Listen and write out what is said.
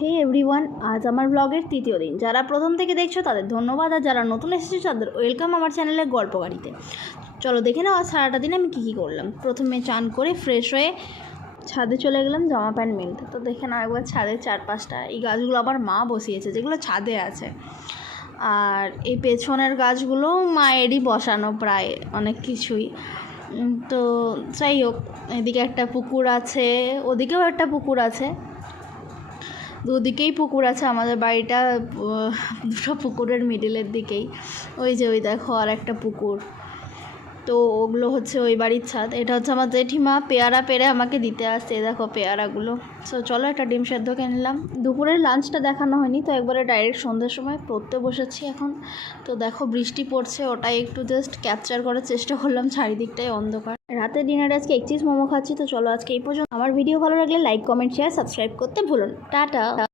হে everyone, আজ আমার ব্লগের তৃতীয় দিন। যারা প্রথম থেকে দেখছো তাদের ধন্যবাদ, আর যারা নতুন এসেছো তাদের ওয়েলকাম আমার চ্যানেলের গল্প গাড়িতে। চলো দেখে নাও আজ সারাটা দিন আমি কী করলাম। প্রথমে চান করে ফ্রেশ হয়ে ছাদে চলে গেলাম জামা প্যান্ট মেলতে। তো দেখে নাও একবার ছাদের চারপাশটা, এই গাছগুলো আবার মা বসিয়েছে যেগুলো ছাদে আছে, আর এই পেছনের গাছগুলো মায়েরই বসানো প্রায় অনেক কিছুই। তো যাই হোক, এদিকে একটা পুকুর আছে, ওদিকেও একটা পুকুর আছে, দুদিকেই পুকুর আছে। আমাদের বাড়িটা দুটো পুকুরের মিডিলের দিকেই। ওই যে ওই দেখো আর একটা পুকুর, তো ওগুলো হচ্ছে ওই বাড়ির ছাদ। এটা হচ্ছে আমার জেঠিমা পেয়ারা পেরে আমাকে দিতে আসছে, দেখো পেয়ারাগুলো। সো চলো একটা ডিম সেদ্ধ খেয়ে নিলাম। দুপুরের লাঞ্চটা দেখানো হয়নি, তো একবারে ডাইরেক্ট সন্ধ্যের সময় পড়তে বসেছি এখন। তো দেখো বৃষ্টি পড়ছে, ওটাই একটু জাস্ট ক্যাপচার করার চেষ্টা করলাম, চারিদিকটাই অন্ধকার। রাতে ডিনারে আজকে এক চিজ মোমো খাচ্ছি। তো চলো আজকে এই পর্যন্ত। আমার ভিডিও ভালো লাগলে লাইক কমেন্ট শেয়ার সাবস্ক্রাইব করতে ভুলো না। টাটা।